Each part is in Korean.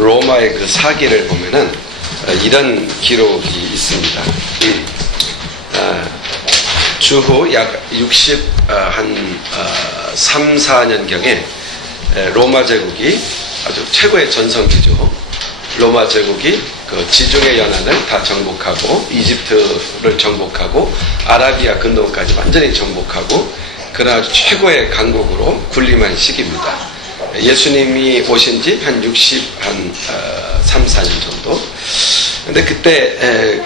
로마의 그 사기를 보면은 이런 기록이 있습니다. 주후 약 3, 4년경에 로마 제국이 아주 최고의 전성기죠. 로마 제국이 그 지중해 연안을 다 정복하고 이집트를 정복하고 아라비아 근동까지 완전히 정복하고 그런 아주 최고의 강국으로 군림한 시기입니다. 예수님이 오신 지 한 3, 4년 정도. 근데 그때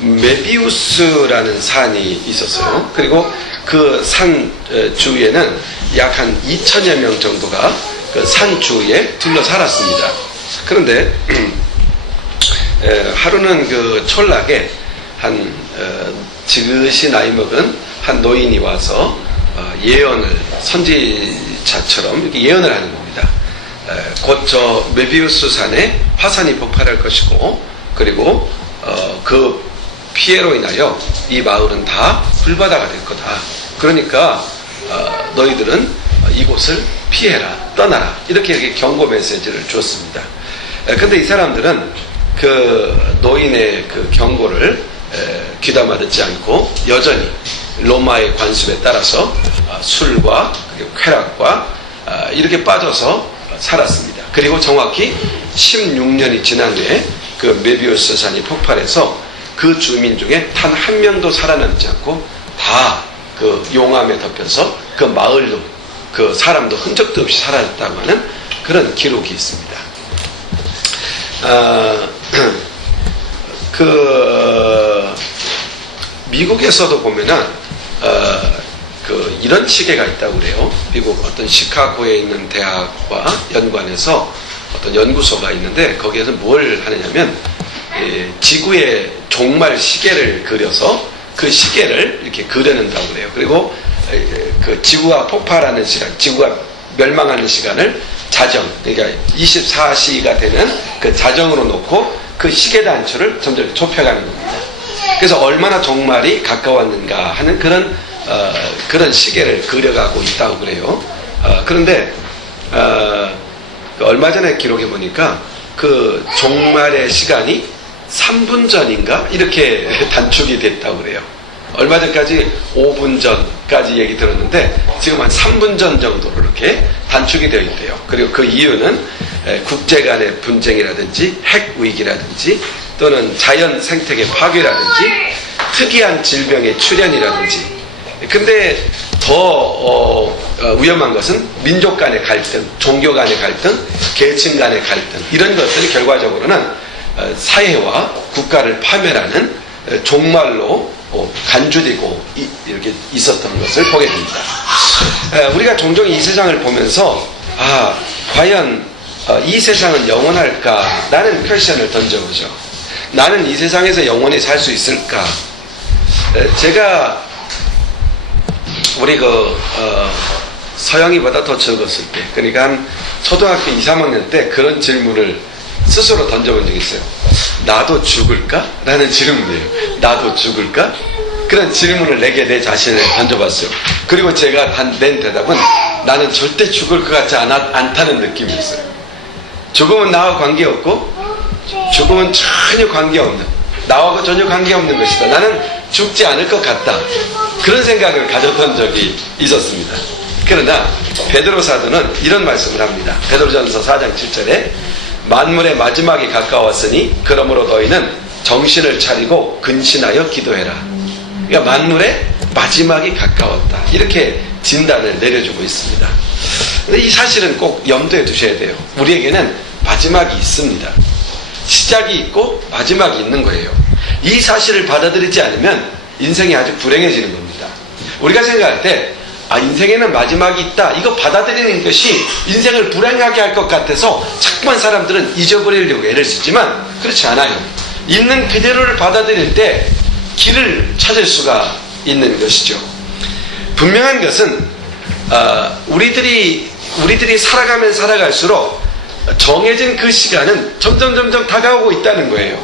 메비우스라는 산이 있었어요. 그리고 그 산 주위에는 약 한 2천여 명 정도가 그 산 주위에 둘러 살았습니다. 그런데 하루는 그 촌락에 한 지긋이 나이 먹은 한 노인이 와서 예언을 선지자처럼 이렇게 예언을 하는 겁니다. 곧 저 메비우스 산에 화산이 폭발할 것이고 그리고 그 피해로 인하여 이 마을은 다 불바다가 될 거다. 그러니까 너희들은 이곳을 피해라, 떠나라, 이렇게 경고 메시지를 주었습니다. 근데 이 사람들은 그 노인의 그 경고를 귀담아 듣지 않고 여전히 로마의 관습에 따라서 술과 쾌락과 이렇게 빠져서 살았습니다. 그리고 정확히 16년이 지난 후에 그 메비우스 산이 폭발해서 그 주민 중에 단 한 명도 살아남지 않고 다 그 용암에 덮여서 그 마을도 그 사람도 흔적도 없이 사라졌다고 하는 그런 기록이 있습니다. 미국에서도 보면은 이런 시계가 있다고 그래요. 미국 어떤 시카고에 있는 대학과 연관해서 어떤 연구소가 있는데 거기에서 뭘 하느냐면 지구의 종말 시계를 그려서 그 시계를 이렇게 그려낸다고 그래요. 그리고 그 지구가 폭발하는 시간, 지구가 멸망하는 시간을 자정, 그러니까 24시가 되는 그 자정으로 놓고 그 시계 단추를 점점 좁혀가는 겁니다. 그래서 얼마나 종말이 가까웠는가 하는 그런 시계를 그려가고 있다고 그래요. 그런데 얼마 전에 기록해 보니까 그 종말의 시간이 3분 전인가 이렇게 단축이 됐다고 그래요. 얼마 전까지 5분 전까지 얘기 들었는데 지금 한 3분 전 정도로 이렇게 단축이 되어 있대요. 그리고 그 이유는 국제 간의 분쟁이라든지 핵 위기라든지 또는 자연 생태계 파괴라든지 특이한 질병의 출현이라든지. 근데 더 위험한 것은 민족 간의 갈등, 종교 간의 갈등, 계층 간의 갈등, 이런 것들이 결과적으로는 사회와 국가를 파멸하는 종말로 간주되고 이렇게 있었던 것을 보게 됩니다. 우리가 종종 이 세상을 보면서 과연 이 세상은 영원할까? 라는 퀘스천을 던져보죠. 나는 이 세상에서 영원히 살 수 있을까? 제가 우리 서영이보다 더 적었을 때, 그러니까 한 초등학교 2, 3학년 때 그런 질문을 스스로 던져본 적이 있어요. 나도 죽을까? 라는 질문이에요. 나도 죽을까? 그런 질문을 내게 내 자신을 던져봤어요. 그리고 제가 낸 대답은 나는 절대 죽을 것 같지 않다는 느낌이었어요. 죽음은 나와 관계없고 죽음은 전혀 관계없는, 나와 전혀 관계없는 것이다. 나는 죽지 않을 것 같다. 그런 생각을 가졌던 적이 있었습니다. 그러나 베드로 사도는 이런 말씀을 합니다. 베드로전서 4장 7절에 만물의 마지막이 가까웠으니 그러므로 너희는 정신을 차리고 근신하여 기도해라. 그러니까 만물의 마지막이 가까웠다. 이렇게 진단을 내려주고 있습니다. 근데 이 사실은 꼭 염두에 두셔야 돼요. 우리에게는 마지막이 있습니다. 시작이 있고 마지막이 있는 거예요. 이 사실을 받아들이지 않으면 인생이 아주 불행해지는 겁니다. 우리가 생각할 때 인생에는 마지막이 있다, 이거 받아들이는 것이 인생을 불행하게 할 것 같아서 자꾸만 사람들은 잊어버리려고 애를 쓰지만 그렇지 않아요. 있는 그대로를 받아들일 때 길을 찾을 수가 있는 것이죠. 분명한 것은 우리들이 살아가면 살아갈수록 정해진 그 시간은 점점 다가오고 있다는 거예요.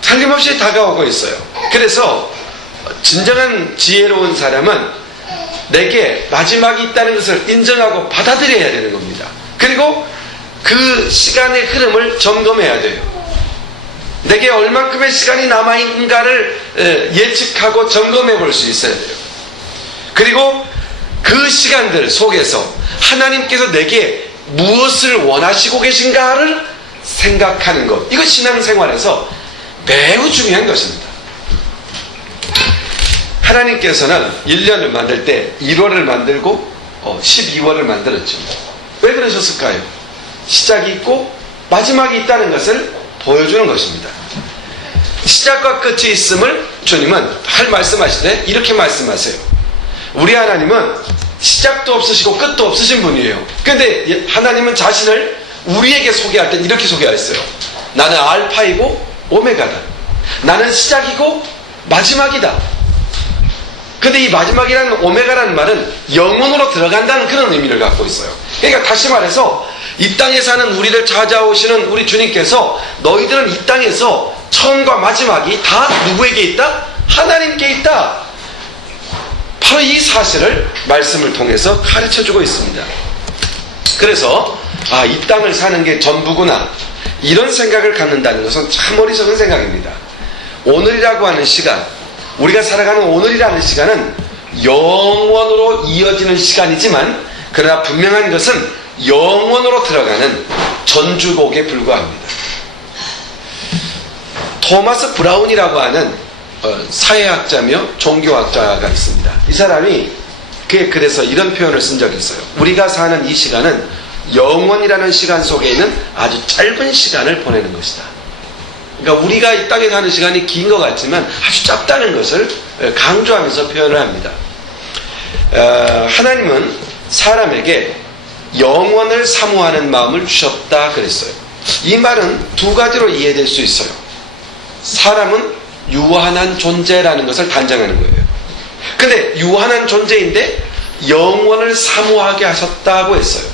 틀림없이 다가오고 있어요. 그래서 진정한 지혜로운 사람은 내게 마지막이 있다는 것을 인정하고 받아들여야 되는 겁니다. 그리고 그 시간의 흐름을 점검해야 돼요. 내게 얼만큼의 시간이 남아있는가를 예측하고 점검해 볼 수 있어야 돼요. 그리고 그 시간들 속에서 하나님께서 내게 무엇을 원하시고 계신가를 생각하는 것, 이거 신앙생활에서 매우 중요한 것입니다. 하나님께서는 1년을 만들 때 1월을 만들고 12월을 만들었죠. 왜 그러셨을까요? 시작이 있고 마지막이 있다는 것을 보여주는 것입니다. 시작과 끝이 있음을 주님은 말씀하시되 이렇게 말씀하세요. 우리 하나님은 시작도 없으시고 끝도 없으신 분이에요. 그런데 하나님은 자신을 우리에게 소개할 때 이렇게 소개했어요. 나는 알파이고 오메가다. 나는 시작이고 마지막이다. 근데 이 마지막이라는 오메가라는 말은 영혼으로 들어간다는 그런 의미를 갖고 있어요. 그러니까 다시 말해서 이 땅에 사는 우리를 찾아오시는 우리 주님께서 너희들은 이 땅에서 처음과 마지막이 다 누구에게 있다? 하나님께 있다. 바로 이 사실을 말씀을 통해서 가르쳐주고 있습니다. 그래서 이 땅을 사는 게 전부구나, 이런 생각을 갖는다는 것은 참 어리석은 생각입니다. 오늘이라고 하는 시간, 우리가 살아가는 오늘이라는 시간은 영원으로 이어지는 시간이지만, 그러나 분명한 것은 영원으로 들어가는 전주곡에 불과합니다. 토마스 브라운이라고 하는 사회학자며 종교학자가 있습니다. 이 사람이 그의 글에서 이런 표현을 쓴 적이 있어요. 우리가 사는 이 시간은 영원이라는 시간 속에 있는 아주 짧은 시간을 보내는 것이다. 그러니까 우리가 이 땅에 사는 시간이 긴 것 같지만 아주 짧다는 것을 강조하면서 표현을 합니다. 하나님은 사람에게 영원을 사모하는 마음을 주셨다 그랬어요. 이 말은 두 가지로 이해될 수 있어요. 사람은 유한한 존재라는 것을 단정하는 거예요. 근데 유한한 존재인데 영원을 사모하게 하셨다고 했어요.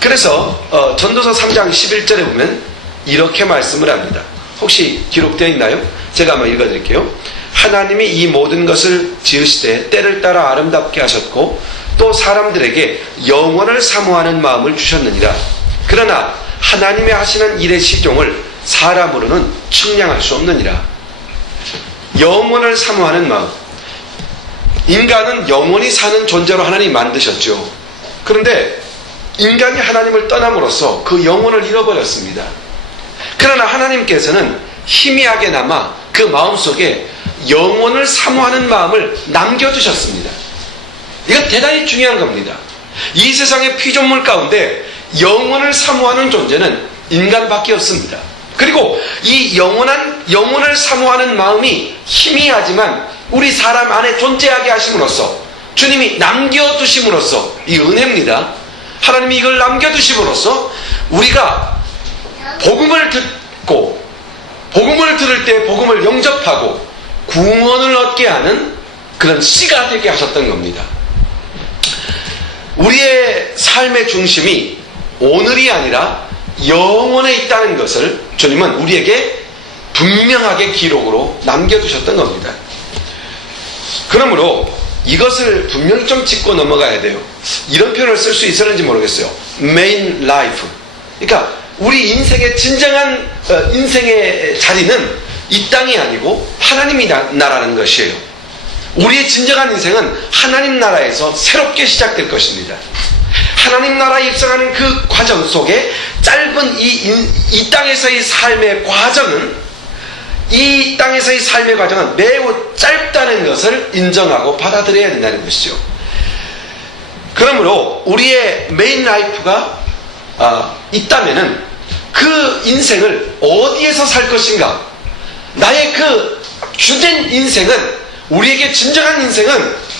그래서 전도서 3장 11절에 보면 이렇게 말씀을 합니다. 혹시 기록되어 있나요? 제가 한번 읽어드릴게요. 하나님이 이 모든 것을 지으시되 때를 따라 아름답게 하셨고 또 사람들에게 영원을 사모하는 마음을 주셨느니라. 그러나 하나님의 하시는 일의 시종을 사람으로는 측량할 수 없느니라. 영원을 사모하는 마음. 인간은 영원히 사는 존재로 하나님이 만드셨죠. 그런데 인간이 하나님을 떠남으로써 그 영혼을 잃어버렸습니다. 그러나 하나님께서는 희미하게나마 그 마음속에 영혼을 사모하는 마음을 남겨두셨습니다. 이건 대단히 중요한 겁니다. 이 세상의 피조물 가운데 영혼을 사모하는 존재는 인간밖에 없습니다. 그리고 이 영혼을 사모하는 마음이 희미하지만 우리 사람 안에 존재하게 하심으로써, 주님이 남겨두심으로써, 이 은혜입니다. 하나님이 이걸 남겨두심으로써 우리가 복음을 듣고 복음을 들을 때 복음을 영접하고 구원을 얻게 하는 그런 씨가 되게 하셨던 겁니다. 우리의 삶의 중심이 오늘이 아니라 영원에 있다는 것을 주님은 우리에게 분명하게 기록으로 남겨두셨던 겁니다. 그러므로 이것을 분명히 좀 짚고 넘어가야 돼요. 이런 표현을 쓸 수 있었는지 모르겠어요. main life. 그러니까 우리 인생의 진정한 인생의 자리는 이 땅이 아니고 하나님이 나라는 것이에요. 우리의 진정한 인생은 하나님 나라에서 새롭게 시작될 것입니다. 하나님 나라에 입성하는 그 과정 속에 짧은 이 땅에서의 삶의 과정은, 이 땅에서의 삶의 과정은 매우 짧다는 것을 인정하고 받아들여야 된다는 것이죠. 그러므로 우리의 메인 라이프가 있다면은 그 인생을 어디에서 살 것인가, 나의 그 주된 인생은, 우리에게 진정한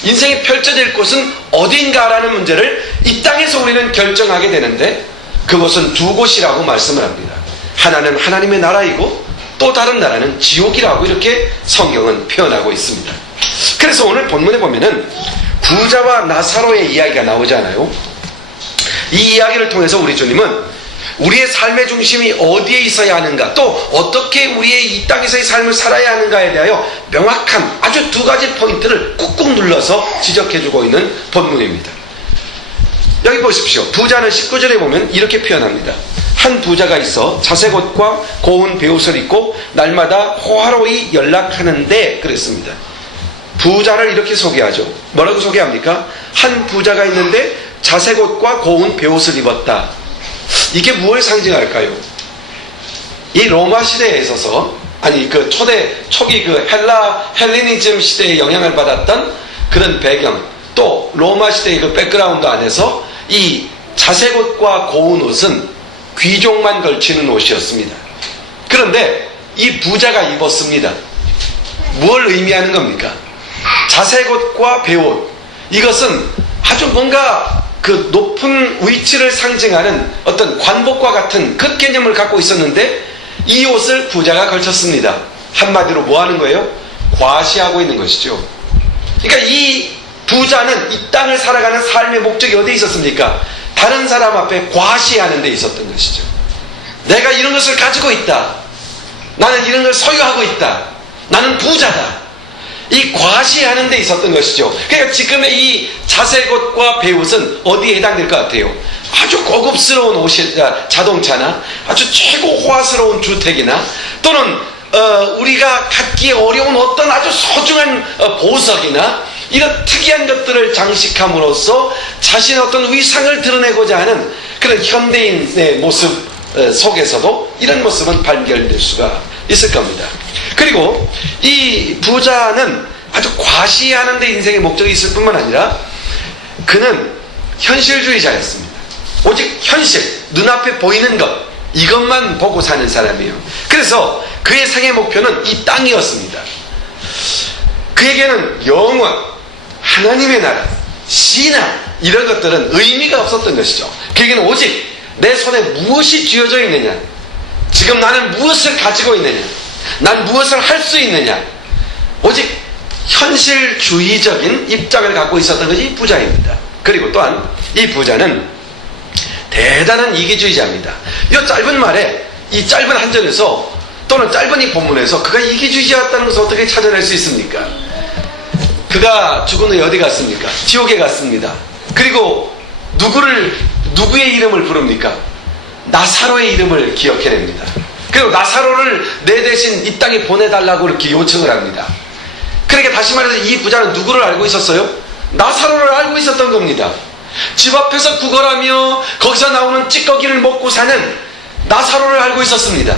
인생이 펼쳐질 곳은 어딘가라는 문제를 이 땅에서 우리는 결정하게 되는데, 그것은 두 곳이라고 말씀을 합니다. 하나는 하나님의 나라이고 또 다른 나라는 지옥이라고 이렇게 성경은 표현하고 있습니다. 그래서 오늘 본문에 보면은 부자와 나사로의 이야기가 나오잖아요. 이 이야기를 통해서 우리 주님은 우리의 삶의 중심이 어디에 있어야 하는가, 또 어떻게 우리의 이 땅에서의 삶을 살아야 하는가에 대하여 명확한 아주 두 가지 포인트를 꾹꾹 눌러서 지적해주고 있는 본문입니다. 여기 보십시오. 부자는 19절에 보면 이렇게 표현합니다. 한 부자가 있어 자색 옷과 고운 베옷을 입고 날마다 호화로이 연락하는데 그랬습니다. 부자를 이렇게 소개하죠. 뭐라고 소개합니까? 한 부자가 있는데 자색 옷과 고운 베옷을 입었다. 이게 무엇을 상징할까요? 이 로마 시대에 있어서, 아니 그 초기 그 헬레니즘 시대에 영향을 받았던 그런 배경, 또 로마 시대의 그 백그라운드 안에서 이 자색 옷과 고운 옷은 귀족만 걸치는 옷이었습니다. 그런데 이 부자가 입었습니다. 뭘 의미하는 겁니까? 자색 옷과 베옷, 이것은 아주 뭔가 그 높은 위치를 상징하는 어떤 관복과 같은 그 개념을 갖고 있었는데 이 옷을 부자가 걸쳤습니다. 한마디로 뭐 하는 거예요? 과시하고 있는 것이죠. 그러니까 이 부자는 이 땅을 살아가는 삶의 목적이 어디에 있었습니까? 다른 사람 앞에 과시하는 데 있었던 것이죠. 내가 이런 것을 가지고 있다. 나는 이런 걸 소유하고 있다. 나는 부자다. 이 과시하는 데 있었던 것이죠. 그러니까 지금의 이 자색 옷과 베옷은 어디에 해당될 것 같아요? 아주 고급스러운 자동차나 아주 최고 호화스러운 주택이나 또는 우리가 갖기 어려운 어떤 아주 소중한 보석이나 이런 특이한 것들을 장식함으로써 자신의 어떤 위상을 드러내고자 하는 그런 현대인의 모습 속에서도 이런 모습은 발견될 수가 있을 겁니다. 그리고 이 부자는 아주 과시하는 데 인생의 목적이 있을 뿐만 아니라 그는 현실주의자였습니다. 오직 현실, 눈앞에 보이는 것, 이것만 보고 사는 사람이에요. 그래서 그의 생애 목표는 이 땅이었습니다. 그에게는 영원, 하나님의 나라, 신앙 이런 것들은 의미가 없었던 것이죠. 그에게는 오직 내 손에 무엇이 쥐어져 있느냐, 지금 나는 무엇을 가지고 있느냐, 난 무엇을 할 수 있느냐, 오직 현실주의적인 입장을 갖고 있었던 것이 부자입니다. 그리고 또한 이 부자는 대단한 이기주의자입니다. 이 짧은 말에, 이 짧은 한 절에서 또는 짧은 이 본문에서 그가 이기주의자였다는 것을 어떻게 찾아낼 수 있습니까? 그가 죽은 후에 어디 갔습니까? 지옥에 갔습니다. 그리고 누구의 이름을 부릅니까? 나사로의 이름을 기억해냅니다. 그리고 나사로를 내 대신 이 땅에 보내달라고 이렇게 요청을 합니다. 그러니까 다시 말해서 이 부자는 누구를 알고 있었어요? 나사로를 알고 있었던 겁니다. 집 앞에서 구걸하며 거기서 나오는 찌꺼기를 먹고 사는 나사로를 알고 있었습니다.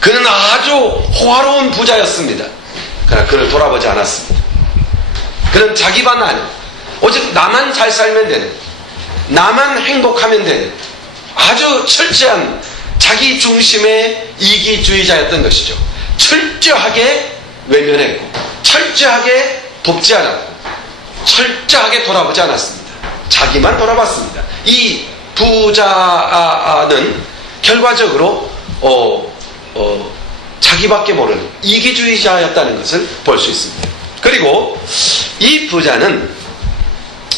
그는 아주 호화로운 부자였습니다. 그러나 그를 돌아보지 않았습니다. 그는 자기만 아는, 오직 나만 잘 살면 되는, 나만 행복하면 되는 아주 철저한 자기 중심의 이기주의자였던 것이죠. 철저하게 외면했고 철저하게 돕지 않았고 철저하게 돌아보지 않았습니다. 자기만 돌아봤습니다. 이 부자는 결과적으로 자기밖에 모르는 이기주의자였다는 것을 볼 수 있습니다. 그리고 이 부자는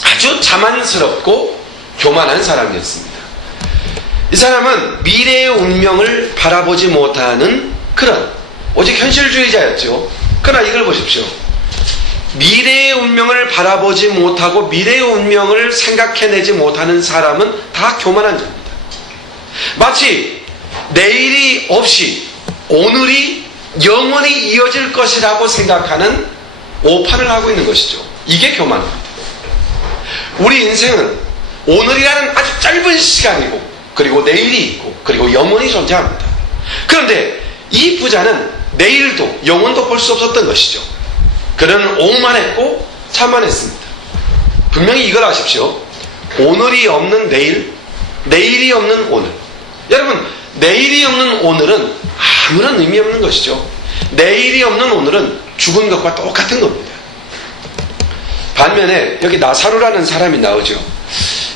아주 자만스럽고 교만한 사람이었습니다. 이 사람은 미래의 운명을 바라보지 못하는 그런 오직 현실주의자였죠. 그러나 이걸 보십시오. 미래의 운명을 바라보지 못하고 미래의 운명을 생각해내지 못하는 사람은 다 교만한 자입니다. 마치 내일이 없이 오늘이 영원히 이어질 것이라고 생각하는 오판을 하고 있는 것이죠. 이게 교만입니다. 우리 인생은 오늘이라는 아주 짧은 시간이고 그리고 내일이 있고 그리고 영원히 존재합니다. 그런데 이 부자는 내일도 영원도 볼 수 없었던 것이죠. 그는 오만했고 자만했습니다. 분명히 이걸 아십시오. 오늘이 없는 내일, 내일이 없는 오늘. 여러분, 내일이 없는 오늘은 아무런 의미 없는 것이죠. 내일이 없는 오늘은 죽은 것과 똑같은 겁니다. 반면에 여기 나사로라는 사람이 나오죠.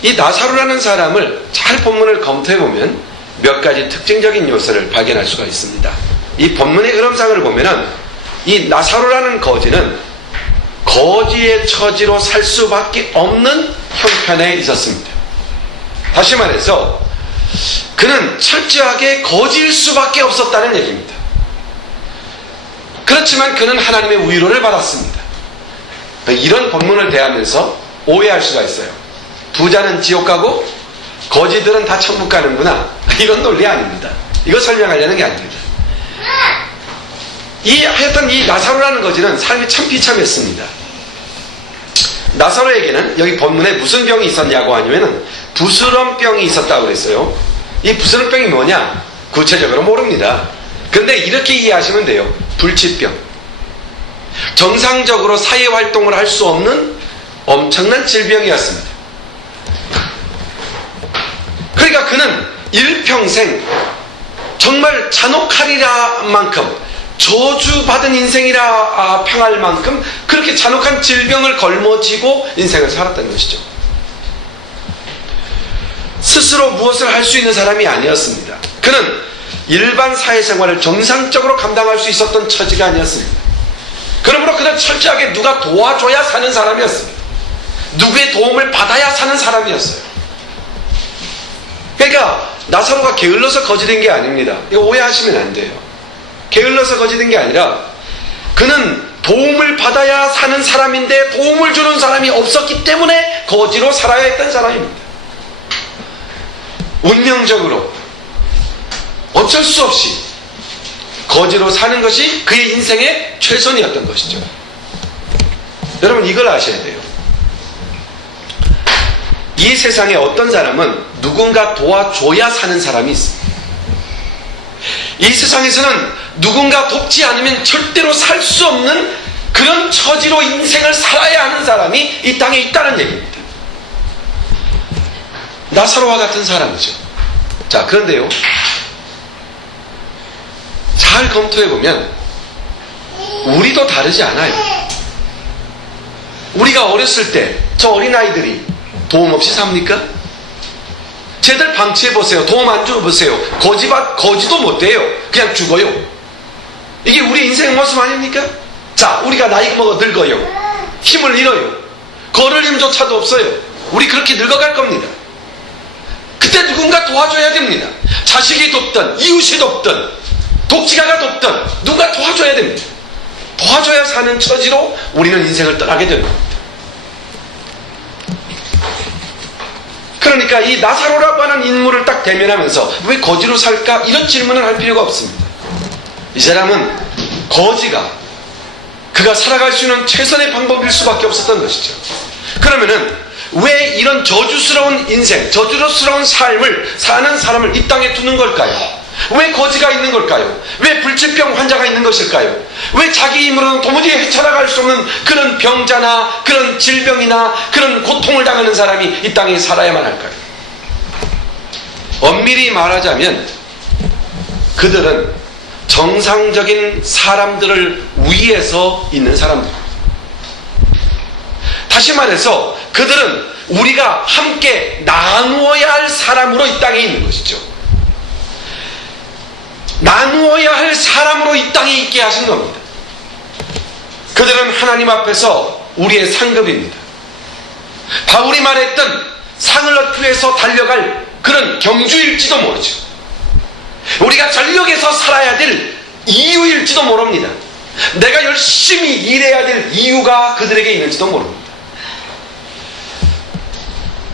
이 나사로라는 사람을 잘 본문을 검토해보면 몇 가지 특징적인 요소를 발견할 수가 있습니다. 이 본문의 흐름상을 보면은 이 나사로라는 거지는 거지의 처지로 살 수밖에 없는 형편에 있었습니다. 다시 말해서 그는 철저하게 거지일 수밖에 없었다는 얘기입니다. 그렇지만 그는 하나님의 위로를 받았습니다. 이런 본문을 대하면서 오해할 수가 있어요. 부자는 지옥 가고 거지들은 다 천국 가는구나. 이런 논리 아닙니다. 이거 설명하려는 게 아닙니다. 하여튼 이 나사로라는 거지는 삶이 참 비참했습니다. 나사로에게는 여기 본문에 무슨 병이 있었냐고 하면은 부스럼병이 있었다고 그랬어요. 이 부스럼병이 뭐냐? 구체적으로 모릅니다. 그런데 이렇게 이해하시면 돼요. 불치병. 정상적으로 사회활동을 할 수 없는 엄청난 질병이었습니다. 그러니까 그는 일평생 정말 잔혹하리라 만큼, 저주받은 인생이라 평할 만큼 그렇게 잔혹한 질병을 걸머쥐고 인생을 살았던 것이죠. 스스로 무엇을 할 수 있는 사람이 아니었습니다. 그는 일반 사회생활을 정상적으로 감당할 수 있었던 처지가 아니었습니다. 그러므로 그는 철저하게 누가 도와줘야 사는 사람이었습니다. 누구의 도움을 받아야 사는 사람이었어요. 그러니까 나사로가 게을러서 거지된 게 아닙니다. 이거 오해하시면 안 돼요. 게을러서 거지된 게 아니라 그는 도움을 받아야 사는 사람인데 도움을 주는 사람이 없었기 때문에 거지로 살아야 했던 사람입니다. 운명적으로 어쩔 수 없이 거지로 사는 것이 그의 인생의 최선이었던 것이죠. 여러분 이걸 아셔야 돼요. 이 세상에 어떤 사람은 누군가 도와줘야 사는 사람이 있습니다. 이 세상에서는 누군가 돕지 않으면 절대로 살 수 없는 그런 처지로 인생을 살아야 하는 사람이 이 땅에 있다는 얘기입니다. 나사로와 같은 사람이죠. 자, 그런데요, 잘 검토해보면 우리도 다르지 않아요. 우리가 어렸을 때 저 어린아이들이 도움 없이 삽니까? 쟤들 방치해보세요. 도움 안 줘보세요. 거지도 못 돼요. 그냥 죽어요. 이게 우리 인생의 모습 아닙니까? 자, 우리가 나이 먹어 늙어요. 힘을 잃어요. 걸을 힘조차도 없어요. 우리 그렇게 늙어갈 겁니다. 그때 누군가 도와줘야 됩니다. 자식이 돕든 이웃이 돕든 독지가가 돕든 누가 도와줘야 됩니다. 도와줘야 사는 처지로 우리는 인생을 떠나게 되는 겁니다. 그러니까 이 나사로라고 하는 인물을 딱 대면하면서 왜 거지로 살까? 이런 질문을 할 필요가 없습니다. 이 사람은 거지가 그가 살아갈 수 있는 최선의 방법일 수밖에 없었던 것이죠. 그러면은 왜 이런 저주스러운 인생, 저주스러운 삶을 사는 사람을 이 땅에 두는 걸까요? 왜 거지가 있는 걸까요? 왜 불치병 환자가 있는 것일까요? 왜 자기 힘으로는 도무지 헤쳐나갈 수 없는 그런 병자나 그런 질병이나 그런 고통을 당하는 사람이 이 땅에 살아야만 할까요? 엄밀히 말하자면 그들은 정상적인 사람들을 위해서 있는 사람들입니다. 다시 말해서 그들은 우리가 함께 나누어야 할 사람으로 이 땅에 있는 것이죠. 나누어야 할 사람으로 이 땅에 있게 하신 겁니다. 그들은 하나님 앞에서 우리의 상급입니다. 바울이 말했던 상을 얻기 위해서 달려갈 그런 경주일지도 모르죠. 우리가 전력에서 살아야 될 이유일지도 모릅니다. 내가 열심히 일해야 될 이유가 그들에게 있는지도 모릅니다.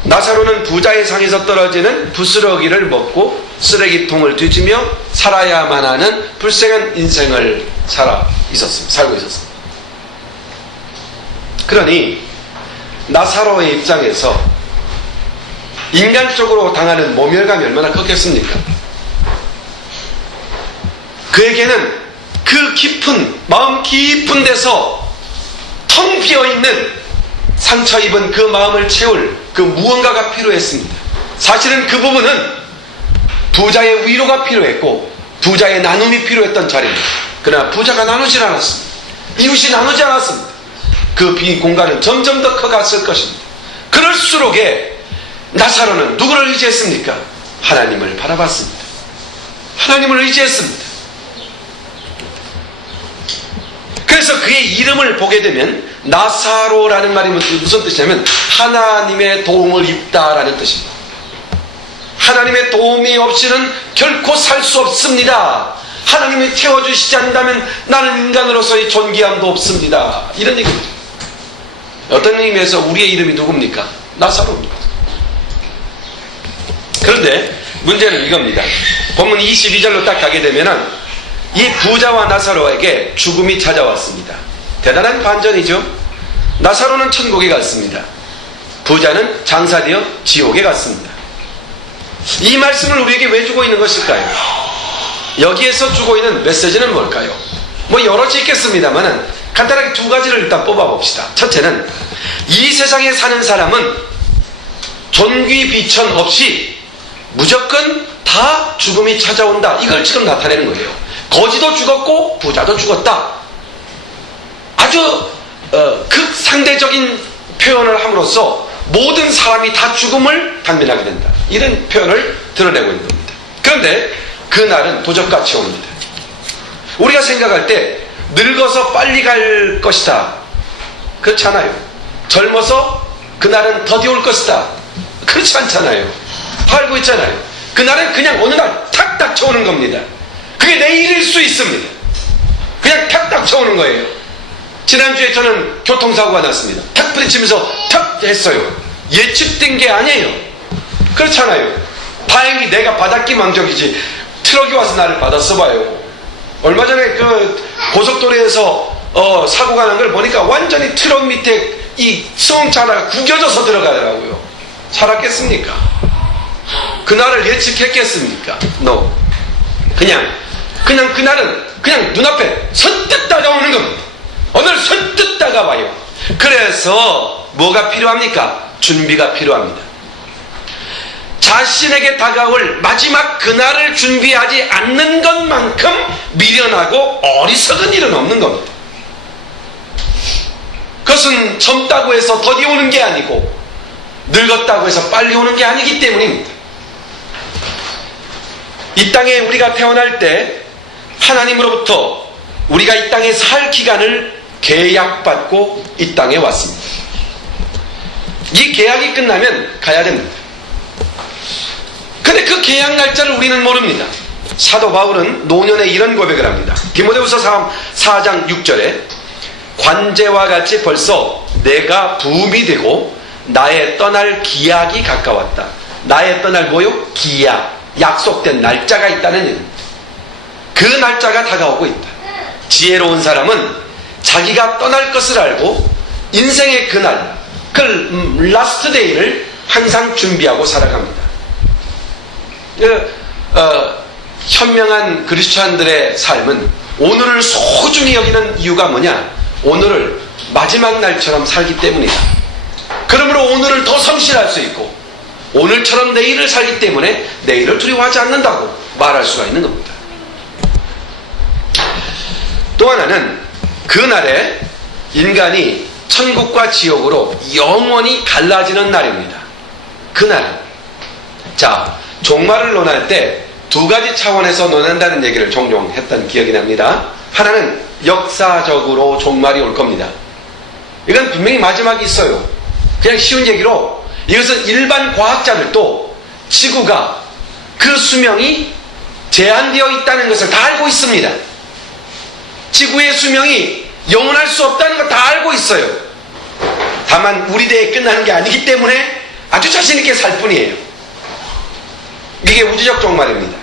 나사로는 부자의 상에서 떨어지는 부스러기를 먹고 쓰레기통을 뒤지며 살아야만 하는 불쌍한 인생을 살고 있었습니다. 그러니 나사로의 입장에서 인간적으로 당하는 모멸감이 얼마나 컸겠습니까? 그에게는 그 깊은 마음 깊은 데서 텅 비어있는 상처 입은 그 마음을 채울 그 무언가가 필요했습니다. 사실은 그 부분은 부자의 위로가 필요했고 부자의 나눔이 필요했던 자리입니다. 그러나 부자가 나누질 않았습니다. 이웃이 나누지 않았습니다. 그 빈 공간은 점점 더 커갔을 것입니다. 그럴수록에 나사로는 누구를 의지했습니까? 하나님을 바라봤습니다. 하나님을 의지했습니다. 그래서 그의 이름을 보게 되면 나사로라는 말이 무슨 뜻이냐면 하나님의 도움을 입다라는 뜻입니다. 하나님의 도움이 없이는 결코 살 수 없습니다. 하나님이 태워주시지 않는다면 나는 인간으로서의 존귀함도 없습니다. 이런 얘기입니다. 어떤 의미에서 우리의 이름이 누굽니까? 나사로입니다. 그런데 문제는 이겁니다. 본문 22절로 딱 가게 되면은 이 부자와 나사로에게 죽음이 찾아왔습니다. 대단한 반전이죠. 나사로는 천국에 갔습니다. 부자는 장사되어 지옥에 갔습니다. 이 말씀을 우리에게 왜 주고 있는 것일까요? 여기에서 주고 있는 메시지는 뭘까요? 뭐 여럿이 있겠습니다만은 간단하게 두 가지를 일단 뽑아봅시다. 첫째는 이 세상에 사는 사람은 존귀 비천 없이 무조건 다 죽음이 찾아온다. 이걸 지금 나타내는 거예요. 거지도 죽었고 부자도 죽었다. 아주 극상대적인 표현을 함으로써 모든 사람이 다 죽음을 당면하게 된다. 이런 표현을 드러내고 있는 겁니다. 그런데 그날은 도적같이 옵니다. 우리가 생각할 때 늙어서 빨리 갈 것이다. 그렇지 않아요. 젊어서 그날은 더디 올 것이다. 그렇지 않잖아요. 알고 있잖아요. 그날은 그냥 어느 날 탁 닥쳐오는 겁니다. 그게 내일일 수 있습니다. 그냥 탁 닥쳐오는 거예요. 지난주에 저는 교통사고가 났습니다. 탁 부딪히면서 탁 했어요. 예측된 게 아니에요. 그렇잖아요. 다행히 내가 받았기 망정이지 트럭이 와서 나를 받았어 봐요. 얼마 전에 그 고속도로에서 사고가 난 걸 보니까 완전히 트럭 밑에 이 수송차 하나가 구겨져서 들어가더라고요. 살았겠습니까? 그날을 예측했겠습니까? No. 그냥 그날은 그냥 눈앞에 선뜻 다가오는 겁니다. 오늘 선뜻 다가와요. 그래서 뭐가 필요합니까? 준비가 필요합니다. 자신에게 다가올 마지막 그날을 준비하지 않는 것만큼 미련하고 어리석은 일은 없는 겁니다. 그것은 젊다고 해서 더디 오는 게 아니고 늙었다고 해서 빨리 오는 게 아니기 때문입니다. 이 땅에 우리가 태어날 때 하나님으로부터 우리가 이 땅에 살 기간을 계약받고 이 땅에 왔습니다. 이 계약이 끝나면 가야 됩니다. 근데 그 계약 날짜를 우리는 모릅니다. 사도 바울은 노년에 이런 고백을 합니다. 디모데후서 4장 6절에 관제와 같이 벌써 내가 부음이 되고 나의 떠날 기약이 가까웠다. 나의 떠날 뭐요? 기약. 약속된 날짜가 있다는 얘기입니다. 그 날짜가 다가오고 있다. 지혜로운 사람은 자기가 떠날 것을 알고 인생의 그날, 그 라스트 데이를 항상 준비하고 살아갑니다. 현명한 그리스도인들의 삶은 오늘을 소중히 여기는 이유가 뭐냐? 오늘을 마지막 날처럼 살기 때문이다. 그러므로 오늘을 더 성실할 수 있고 오늘처럼 내일을 살기 때문에 내일을 두려워하지 않는다고 말할 수가 있는 겁니다. 또 하나는 그날에 인간이 천국과 지옥으로 영원히 갈라지는 날입니다. 그날은 자, 종말을 논할 때 두 가지 차원에서 논한다는 얘기를 종종 했던 기억이 납니다. 하나는 역사적으로 종말이 올 겁니다. 이건 분명히 마지막이 있어요. 그냥 쉬운 얘기로 이것은 일반 과학자들도 지구가 그 수명이 제한되어 있다는 것을 다 알고 있습니다. 지구의 수명이 영원할 수 없다는 걸 다 알고 있어요. 다만 우리 대에 끝나는 게 아니기 때문에 아주 자신있게 살 뿐이에요. 이게 우주적 종말입니다.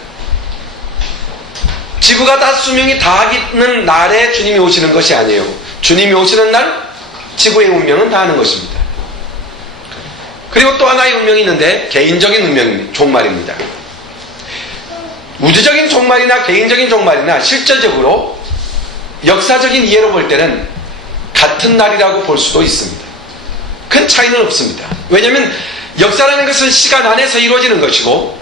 지구가 다 수명이 다하는 날에 주님이 오시는 것이 아니에요. 주님이 오시는 날 지구의 운명은 다하는 것입니다. 그리고 또 하나의 운명이 있는데 개인적인 운명 종말입니다. 우주적인 종말이나 개인적인 종말이나 실제적으로 역사적인 이해로 볼 때는 같은 날이라고 볼 수도 있습니다. 큰 차이는 없습니다. 왜냐하면 역사라는 것은 시간 안에서 이루어지는 것이고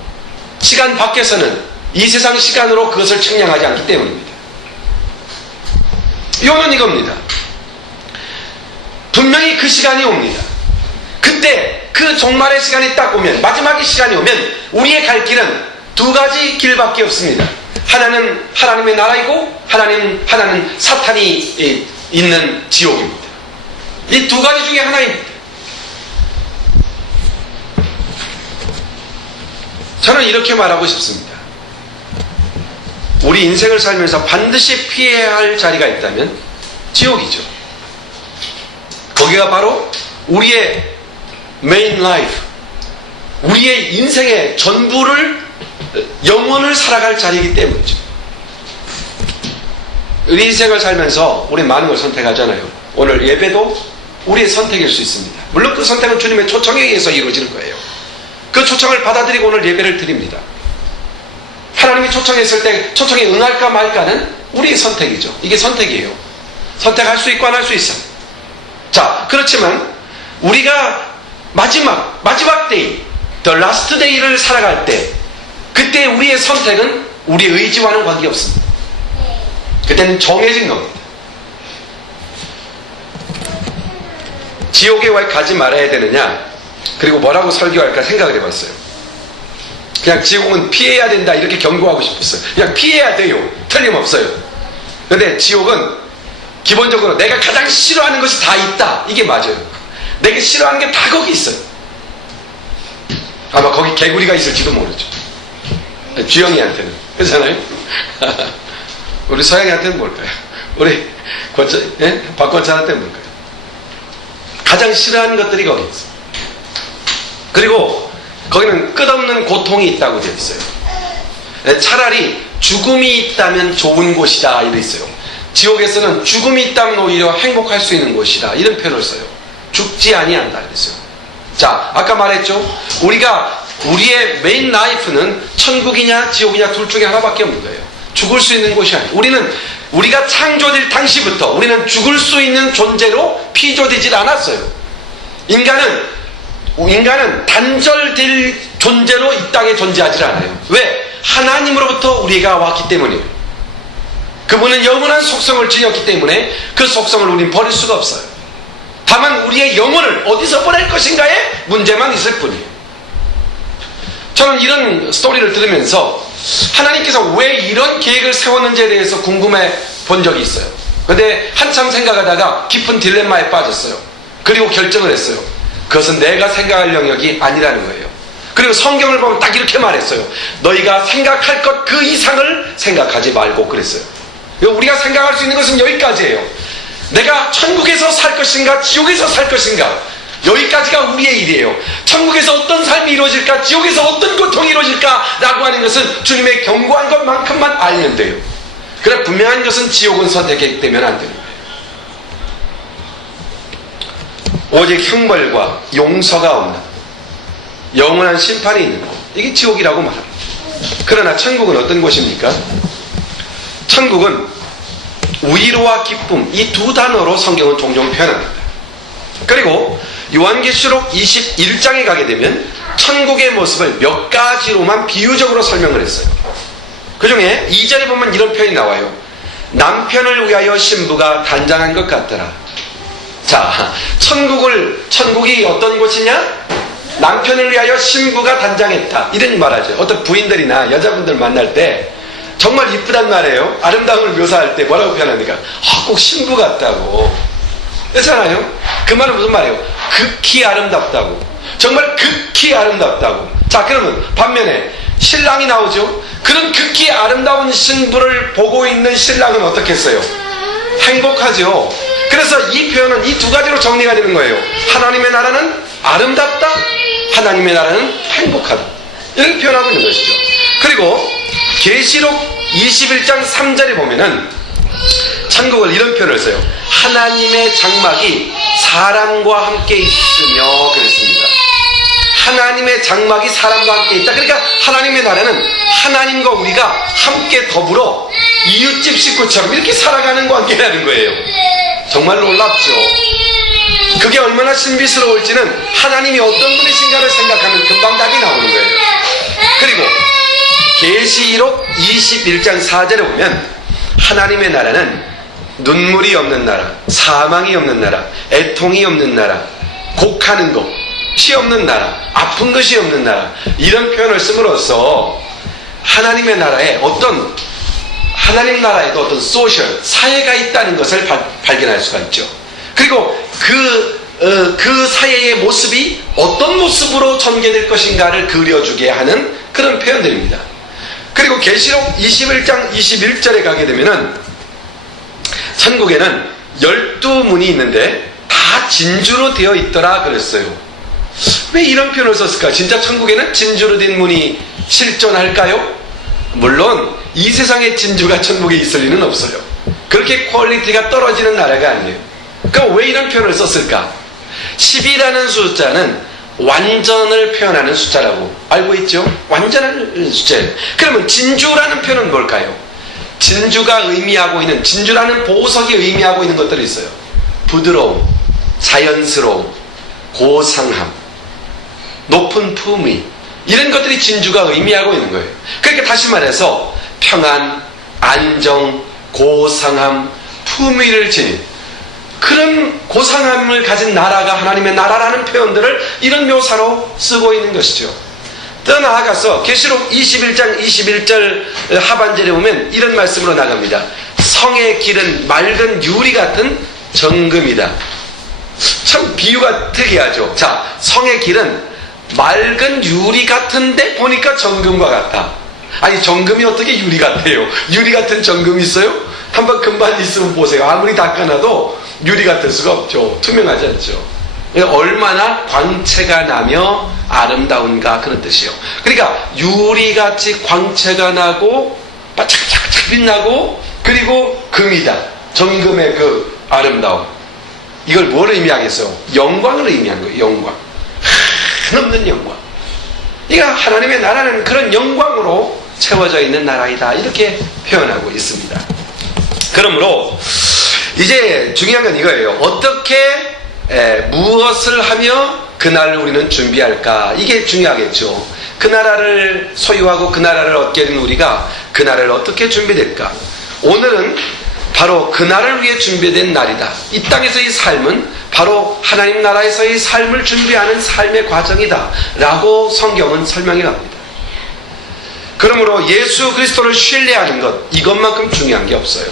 시간 밖에서는 이 세상 시간으로 그것을 측량하지 않기 때문입니다. 이유는 이겁니다. 분명히 그 시간이 옵니다. 그때 그 종말의 시간이 딱 오면, 마지막의 시간이 오면 우리의 갈 길은 두 가지 길밖에 없습니다. 하나는 하나님의 나라이고 하나는 사탄이 있는 지옥입니다. 이 두 가지 중에 하나입니다. 저는 이렇게 말하고 싶습니다. 우리 인생을 살면서 반드시 피해야 할 자리가 있다면 지옥이죠. 거기가 바로 우리의 메인 라이프, 우리의 인생의 전부를, 영원을 살아갈 자리이기 때문이죠. 우리 인생을 살면서 우리 많은 걸 선택하잖아요. 오늘 예배도 우리의 선택일 수 있습니다. 물론 그 선택은 주님의 초청에 의해서 이루어지는 거예요. 그 초청을 받아들이고 오늘 예배를 드립니다. 하나님이 초청했을 때 초청에 응할까 말까는 우리의 선택이죠. 이게 선택이에요. 선택할 수 있고 안 할 수 있어. 자, 그렇지만 우리가 마지막 데이, the last day를 살아갈 때, 그때 우리의 선택은 우리 의지와는 관계없습니다. 그때는 정해진 겁니다. 지옥에 왜 가지 말아야 되느냐, 그리고 뭐라고 설교할까 생각을 해봤어요. 그냥 지옥은 피해야 된다 이렇게 경고하고 싶었어요. 그냥 피해야 돼요. 틀림없어요. 근데 지옥은 기본적으로 내가 가장 싫어하는 것이 다 있다, 이게 맞아요. 내가 싫어하는 게 다 거기 있어요. 아마 거기 개구리가 있을지도 모르죠. 주영이한테는. 그렇잖아요. 우리 서영이한테는 뭘까요? 우리 박권찬한테는 뭘까요? 가장 싫어하는 것들이 거기 있어요. 그리고 거기는 끝없는 고통이 있다고 되어 있어요. 차라리 죽음이 있다면 좋은 곳이다 이래 있어요. 지옥에서는 죽음이 있다면 오히려 행복할 수 있는 곳이다 이런 표현을 써요. 죽지 아니한다 그랬어요. 자, 아까 말했죠. 우리의 메인 라이프는 천국이냐 지옥이냐 둘 중에 하나밖에 없는 거예요. 죽을 수 있는 곳이 아니에요. 우리가 창조될 당시부터 우리는 죽을 수 있는 존재로 피조되질 않았어요. 인간은 단절될 존재로 이 땅에 존재하지 않아요. 왜? 하나님으로부터 우리가 왔기 때문이에요. 그분은 영원한 속성을 지녔기 때문에 그 속성을 우린 버릴 수가 없어요. 다만 우리의 영혼을 어디서 보낼 것인가에 문제만 있을 뿐이에요. 저는 이런 스토리를 들으면서 하나님께서 왜 이런 계획을 세웠는지에 대해서 궁금해 본 적이 있어요. 근데 한참 생각하다가 깊은 딜레마에 빠졌어요. 그리고 결정을 했어요. 그것은 내가 생각할 영역이 아니라는 거예요. 그리고 성경을 보면 딱 이렇게 말했어요. 너희가 생각할 것 그 이상을 생각하지 말고 그랬어요. 우리가 생각할 수 있는 것은 여기까지예요. 내가 천국에서 살 것인가 지옥에서 살 것인가, 여기까지가 우리의 일이에요. 천국에서 어떤 삶이 이루어질까, 지옥에서 어떤 고통이 이루어질까 라고 하는 것은 주님의 경고한 것만큼만 알면 돼요. 그래, 분명한 것은 지옥은 선택되면 안 되는 거예요. 오직 형벌과 용서가 없는 영원한 심판이 있는 곳, 이게 지옥이라고 말합니다. 그러나 천국은 어떤 곳입니까? 천국은 위로와 기쁨, 이 두 단어로 성경은 종종 표현합니다. 그리고 요한계시록 21장에 가게 되면 천국의 모습을 몇 가지로만 비유적으로 설명을 했어요. 그 중에 2절에 보면 이런 표현이 나와요. 남편을 위하여 신부가 단장한 것 같더라. 자, 천국이 어떤 곳이냐? 남편을 위하여 신부가 단장했다, 이런 말하죠. 어떤 부인들이나 여자분들 만날 때 정말 이쁘단 말이에요. 아름다움을 묘사할 때 뭐라고 표현합니까? 꼭 신부 같다고. 그렇잖아요. 그 말은 무슨 말이에요? 극히 아름답다고. 정말 극히 아름답다고. 자, 그러면 반면에 신랑이 나오죠. 그런 극히 아름다운 신부를 보고 있는 신랑은 어떻겠어요? 행복하죠. 그래서 이 표현은 이 두 가지로 정리가 되는 거예요. 하나님의 나라는 아름답다, 하나님의 나라는 행복하다, 이렇게 표현하고 있는 것이죠. 그리고 계시록 21장 3절에 보면은 천국을 이런 표현을 써요. 하나님의 장막이 사람과 함께 있으며 그랬습니다. 하나님의 장막이 사람과 함께 있다. 그러니까 하나님의 나라는 하나님과 우리가 함께 더불어 이웃집 식구처럼 이렇게 살아가는 관계라는 거예요. 정말 놀랍죠. 그게 얼마나 신비스러울지는 하나님이 어떤 분이신가를 생각하면 금방 답이 나오는 거예요. 그리고 계시록 21장 4절에 보면 하나님의 나라는 눈물이 없는 나라, 사망이 없는 나라, 애통이 없는 나라, 곡하는 것, 피 없는 나라, 아픈 것이 없는 나라, 이런 표현을 씀으로써 하나님의 나라에 하나님 나라에도 어떤 소셜, 사회가 있다는 것을 발견할 수가 있죠. 그리고 그 사회의 모습이 어떤 모습으로 전개될 것인가를 그려주게 하는 그런 표현들입니다. 그리고 계시록 21장 21절에 가게 되면은 천국에는 12문이 있는데 다 진주로 되어 있더라 그랬어요. 왜 이런 표현을 썼을까? 진짜 천국에는 진주로 된 문이 실존할까요? 물론 이 세상에 진주가 천국에 있을 리는 없어요. 그렇게 퀄리티가 떨어지는 나라가 아니에요. 그럼 왜 이런 표현을 썼을까? 10이라는 숫자는 완전을 표현하는 숫자라고 알고 있죠? 완전한 숫자예요. 그러면 진주라는 표현은 뭘까요? 진주가 의미하고 있는, 진주라는 보석이 의미하고 있는 것들이 있어요. 부드러움, 자연스러움, 고상함, 높은 품위, 이런 것들이 진주가 의미하고 있는 거예요. 그러니까 다시 말해서 평안, 안정, 고상함, 품위를 지닌 그런 고상함을 가진 나라가 하나님의 나라라는 표현들을 이런 묘사로 쓰고 있는 것이죠. 더 나아가서 계시록 21장 21절 하반절에 보면 이런 말씀으로 나갑니다. 성의 길은 맑은 유리 같은 정금이다. 참 비유가 특이하죠. 자, 성의 길은 맑은 유리 같은데 보니까 정금과 같다. 아니, 정금이 어떻게 유리 같아요? 유리 같은 정금이 있어요? 한번 금반 있으면 보세요. 아무리 닦아놔도 유리 같을 수가 없죠. 투명하지 않죠. 얼마나 광채가 나며 아름다운가, 그런 뜻이에요. 그러니까 유리같이 광채가 나고 바짝바짝 빛나고, 그리고 금이다. 정금의 그 아름다움. 이걸 뭘 의미하겠어요? 영광을 의미한 거예요. 영광. 한없는 영광. 그러니까 하나님의 나라는 그런 영광으로 채워져 있는 나라이다, 이렇게 표현하고 있습니다. 그러므로 이제 중요한 건 이거예요. 어떻게 무엇을 하며 그날을 우리는 준비할까? 이게 중요하겠죠. 그 나라를 소유하고 그 나라를 얻게 된 우리가 그 나라를 어떻게 준비될까? 오늘은 바로 그 나라를 위해 준비된 날이다. 이 땅에서의 삶은 바로 하나님 나라에서의 삶을 준비하는 삶의 과정이다 라고 성경은 설명해 갑니다. 그러므로 예수 그리스도를 신뢰하는 것, 이것만큼 중요한 게 없어요.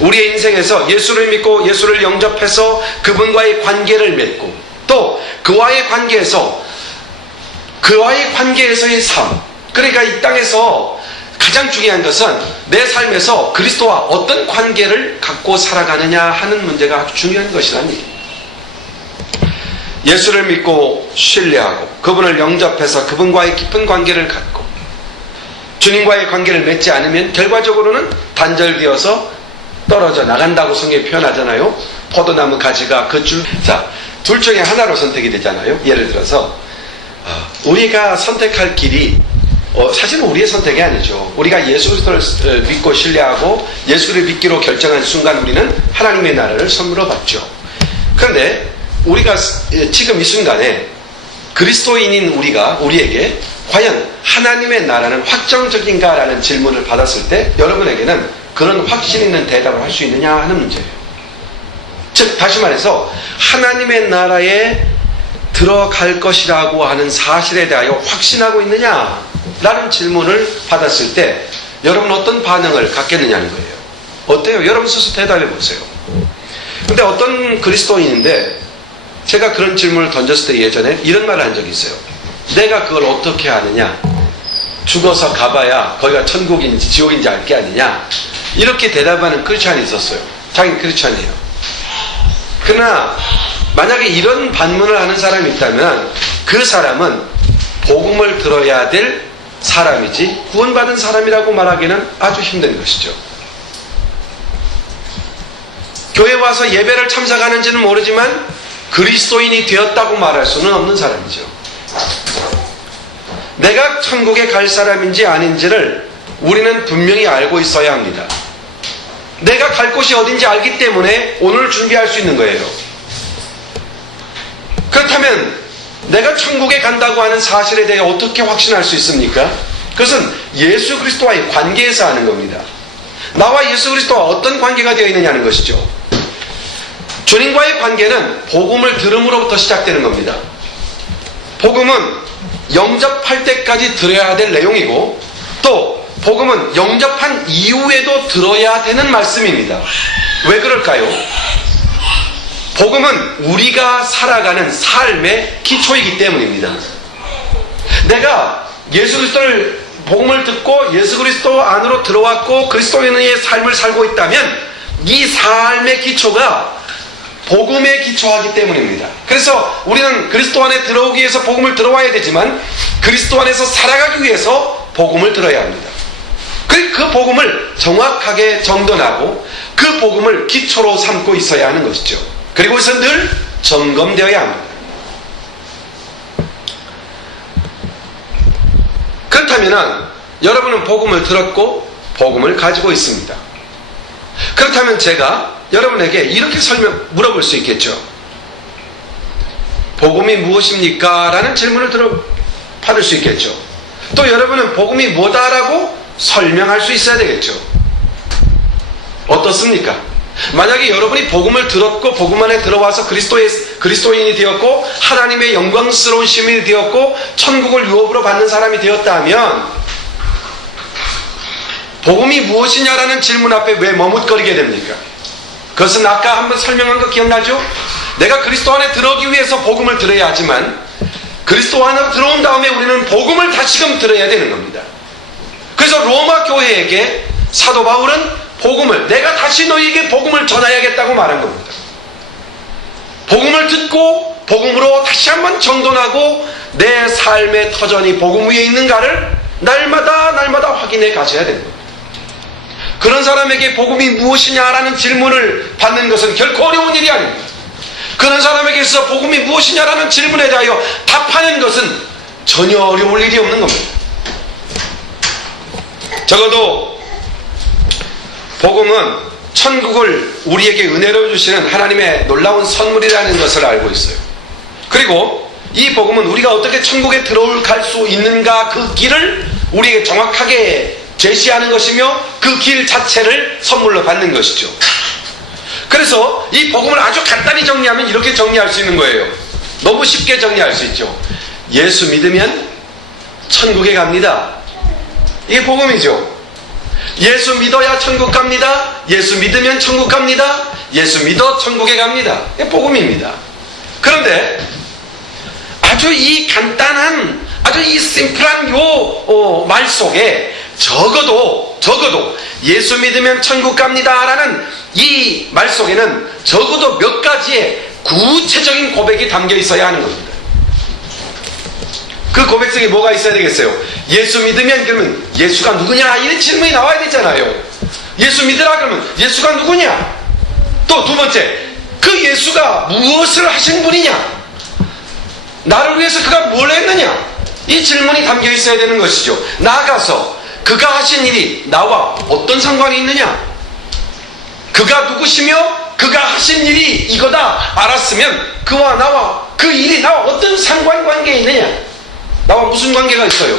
우리의 인생에서 예수를 믿고 예수를 영접해서 그분과의 관계를 맺고, 또 그와의 관계에서의 삶, 그러니까 이 땅에서 가장 중요한 것은 내 삶에서 그리스도와 어떤 관계를 갖고 살아가느냐 하는 문제가 아주 중요한 것이라는 얘기입니다. 예수를 믿고 신뢰하고 그분을 영접해서 그분과의 깊은 관계를 갖고 주님과의 관계를 맺지 않으면 결과적으로는 단절되어서 떨어져 나간다고 성경이 표현하잖아요. 포도나무 가지가 그 줄. 자, 둘 중에 하나로 선택이 되잖아요. 예를 들어서 우리가 선택할 길이 사실은 우리의 선택이 아니죠. 우리가 예수 그리스도를 믿고 신뢰하고 예수를 믿기로 결정한 순간 우리는 하나님의 나라를 선물로 받죠. 그런데 우리가 지금 이 순간에 그리스도인인 우리에게 과연 하나님의 나라는 확정적인가라는 질문을 받았을 때 여러분에게는 그런 확신 있는 대답을 할 수 있느냐 하는 문제예요. 즉 다시 말해서 하나님의 나라에 들어갈 것이라고 하는 사실에 대하여 확신하고 있느냐라는 질문을 받았을 때 여러분 어떤 반응을 갖겠느냐는 거예요. 어때요? 여러분 스스로 대답해 보세요. 근데 어떤 그리스도인인데 제가 그런 질문을 던졌을 때 예전에 이런 말을 한 적이 있어요. 내가 그걸 어떻게 아느냐? 죽어서 가봐야 거기가 천국인지 지옥인지 알 게 아니냐? 이렇게 대답하는 크리스찬이 있었어요. 자기는 크리스찬이에요. 그러나 만약에 이런 반문을 하는 사람이 있다면 그 사람은 복음을 들어야 될 사람이지 구원받은 사람이라고 말하기는 아주 힘든 것이죠. 교회 와서 예배를 참석하는지는 모르지만 그리스도인이 되었다고 말할 수는 없는 사람이죠. 내가 천국에 갈 사람인지 아닌지를 우리는 분명히 알고 있어야 합니다. 내가 갈 곳이 어딘지 알기 때문에 오늘 준비할 수 있는 거예요. 그렇다면 내가 천국에 간다고 하는 사실에 대해 어떻게 확신할 수 있습니까? 그것은 예수 그리스도와의 관계에서 하는 겁니다. 나와 예수 그리스도와 어떤 관계가 되어 있느냐는 것이죠. 주님과의 관계는 복음을 들음으로부터 시작되는 겁니다. 복음은 영접할 때까지 들어야 될 내용이고 또 복음은 영접한 이후에도 들어야 되는 말씀입니다. 왜 그럴까요? 복음은 우리가 살아가는 삶의 기초이기 때문입니다. 내가 예수 그리스도를 복음을 듣고 예수 그리스도 안으로 들어왔고 그리스도인의 삶을 살고 있다면 이 삶의 기초가 복음에 기초하기 때문입니다. 그래서 우리는 그리스도 안에 들어오기 위해서 복음을 들어와야 되지만 그리스도 안에서 살아가기 위해서 복음을 들어야 합니다. 그 복음을 정확하게 정돈하고 그 복음을 기초로 삼고 있어야 하는 것이죠. 그리고 그것은 늘 점검되어야 합니다. 그렇다면 여러분은 복음을 들었고 복음을 가지고 있습니다. 그렇다면 제가 여러분에게 이렇게 물어볼 수 있겠죠. 복음이 무엇입니까? 라는 질문을 받을 수 있겠죠. 또 여러분은 복음이 뭐다라고 설명할 수 있어야 되겠죠. 어떻습니까? 만약에 여러분이 복음을 들었고 복음 안에 들어와서 그리스도인이 되었고 하나님의 영광스러운 시민이 되었고 천국을 유업으로 받는 사람이 되었다면 복음이 무엇이냐라는 질문 앞에 왜 머뭇거리게 됩니까? 그것은 아까 한번 설명한 거 기억나죠? 내가 그리스도 안에 들어오기 위해서 복음을 들어야 하지만 그리스도 안으로 들어온 다음에 우리는 복음을 다시금 들어야 되는 겁니다. 그래서 로마 교회에게 사도 바울은 복음을 내가 다시 너희에게 복음을 전하야겠다고 말한 겁니다. 복음을 듣고 복음으로 다시 한번 정돈하고 내 삶의 터전이 복음 위에 있는가를 날마다 확인해 가셔야 되는 겁니다. 그런 사람에게 복음이 무엇이냐라는 질문을 받는 것은 결코 어려운 일이 아닙니다. 그런 사람에게서 복음이 무엇이냐라는 질문에 대하여 답하는 것은 전혀 어려울 일이 없는 겁니다. 적어도 복음은 천국을 우리에게 은혜로 주시는 하나님의 놀라운 선물이라는 것을 알고 있어요. 그리고 이 복음은 우리가 어떻게 천국에 갈 수 있는가 그 길을 우리에게 정확하게 제시하는 것이며 그 길 자체를 선물로 받는 것이죠. 그래서 이 복음을 아주 간단히 정리하면 이렇게 정리할 수 있는 거예요. 너무 쉽게 정리할 수 있죠. 예수 믿으면 천국에 갑니다. 이게 복음이죠. 예수 믿어야 천국 갑니다. 예수 믿으면 천국 갑니다. 예수 믿어 천국에 갑니다. 이게 복음입니다. 그런데 아주 이 간단한 아주 이 심플한 말 속에 적어도 예수 믿으면 천국 갑니다 라는 이 말 속에는 적어도 몇 가지의 구체적인 고백이 담겨 있어야 하는 겁니다. 그 고백 속에 뭐가 있어야 되겠어요? 예수 믿으면 그러면 예수가 누구냐 이런 질문이 나와야 되잖아요. 예수 믿으라 그러면 예수가 누구냐? 또 두 번째, 그 예수가 무엇을 하신 분이냐? 나를 위해서 그가 뭘 했느냐? 이 질문이 담겨 있어야 되는 것이죠. 나아가서 그가 하신 일이 나와 어떤 상관이 있느냐? 그가 누구시며 그가 하신 일이 이거다 알았으면 그와 나와 그 일이 나와 어떤 상관관계에 있느냐? 나와 무슨 관계가 있어요?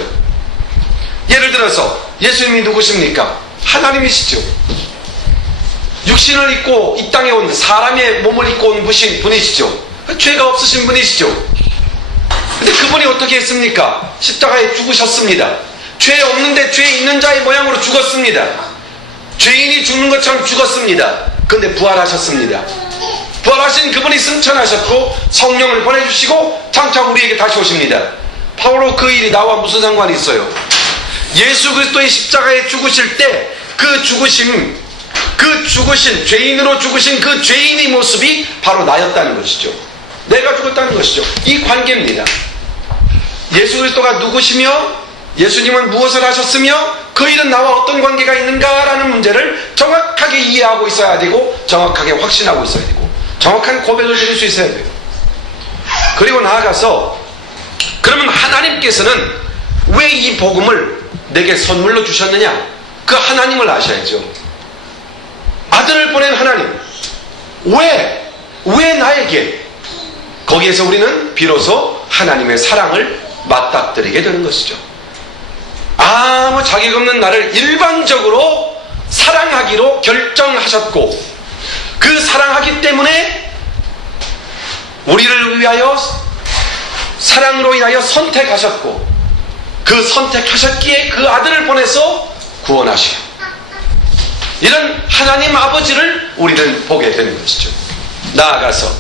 예를 들어서 예수님이 누구십니까? 하나님이시죠. 육신을 입고 이 땅에 온 사람의 몸을 입고 온 분이시죠. 죄가 없으신 분이시죠. 근데 그분이 어떻게 했습니까? 십자가에 죽으셨습니다. 죄 없는데 죄 있는 자의 모양으로 죽었습니다. 죄인이 죽는 것처럼 죽었습니다. 그런데 부활하셨습니다. 부활하신 그분이 승천하셨고 성령을 보내주시고 장차 우리에게 다시 오십니다. 바로 그 일이 나와 무슨 상관이 있어요? 예수 그리스도의 십자가에 죽으실 때 그 죽으신 죄인으로 죽으신 그 죄인의 모습이 바로 나였다는 것이죠. 내가 죽었다는 것이죠. 이 관계입니다. 예수 그리스도가 누구시며 예수님은 무엇을 하셨으며 그 일은 나와 어떤 관계가 있는가라는 문제를 정확하게 이해하고 있어야 되고 정확하게 확신하고 있어야 되고 정확한 고백을 드릴 수 있어야 돼요. 그리고 나아가서 그러면 하나님께서는 왜 이 복음을 내게 선물로 주셨느냐? 그 하나님을 아셔야죠. 아들을 보낸 하나님. 왜 나에게? 거기에서 우리는 비로소 하나님의 사랑을 맞닥뜨리게 되는 것이죠. 아무 자격 없는 나를 일방적으로 사랑하기로 결정하셨고 그 사랑하기 때문에 우리를 위하여 사랑으로 인하여 선택하셨고 그 선택하셨기에 그 아들을 보내서 구원하시고 이런 하나님 아버지를 우리는 보게 되는 것이죠. 나아가서